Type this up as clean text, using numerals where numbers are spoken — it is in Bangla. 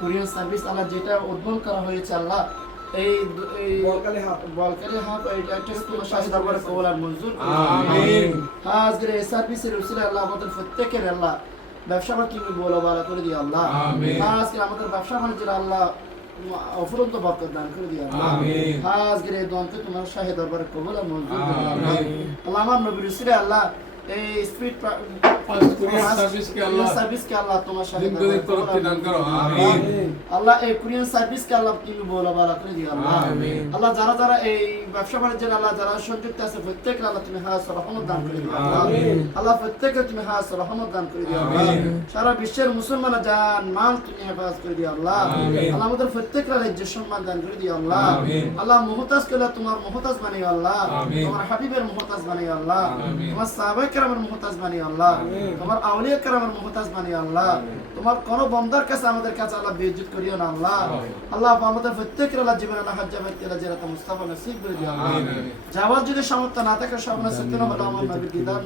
কুরিয়ার সার্ভিস আল্লাহ যেটা উদ্বোধন করা হয়েছে আল্লাহ এই বলকালি হাফ এটা একটা তোমার শাহী দরবারে কবুল আর মঞ্জুর আমিন। আজকের এই সার্ভিসের উসিলে আল্লাহ আমাদের প্রত্যেকের আল্লাহ ব্যবসা বাণিজ্য তুমি বলো ভালো করে দিও আল্লাহ আমিন। আজকে আমাদের ব্যবসা বাণিজ্যের আল্লাহ অফুরন্ত বরকত দান করে দিও আল্লাহ আমিন। আজকের এই দোয়াকে তোমার শাহী দরবারে কবুল আর মঞ্জুর করে দিও আল্লাহ আল্লাহ আমার নবীর উসিলে আল্লাহ এই স্পিড সার্ভিস কে আল্লাহ তোমার সাথে দান করো আমিন। আল্লাহ এই কুরিয়ার সার্ভিস কে আল্লাহ তুমি বলো ভালো করে দিও আল্লাহ আমিন। আল্লাহ যারা যারা এই ব্যবসা বাণিজ্যের আল্লাহ যারা সংযুক্ত আছে প্রত্যেককে আল্লাহ তুমি হায়াত রহমত দান করে দিও আল্লাহ আমিন। আল্লাহ প্রত্যেককে তুমি হায়াত রহমত দান করে দিও আল্লাহ আমিন। সারা বিশ্বের মুসলমানরা জান মাল তুমি হেফাজত করে দিও আল্লাহ আমিন। আল্লাহ আমাদের প্রত্যেককে রাজ্য সম্মান দান করে দিও আল্লাহ আমিন। আল্লাহ মুহতাজ করে তোমার মুহতাজ বানিও আল্লাহ আমিন। তোমার হাবিবের মুহতাজ বানিও আল্লাহ আমিন। তোমার সাহাবায়ে কেরামের মুহতাজ বানিও আল্লাহ আমিন। তোমার আউলিয়া কেরামের মুহতাজ বানিও আল্লাহ আমিন। তোমার কোন বন্দার কাছে আমাদের কাছে আল্লাহ বেইজ্জত করিও না আল্লাহ আল্লাহ আমাদের প্রত্যেকের আল্লাহ জীবনে না হজ জামাত তেলা জিরাত মুস্তাফা নসিব করে দিও আল্লাহ আমিন। যাওয়ার যদি সামর্থ্য না থাকে সব নসিব কেন হলো আমার নবীর দিদার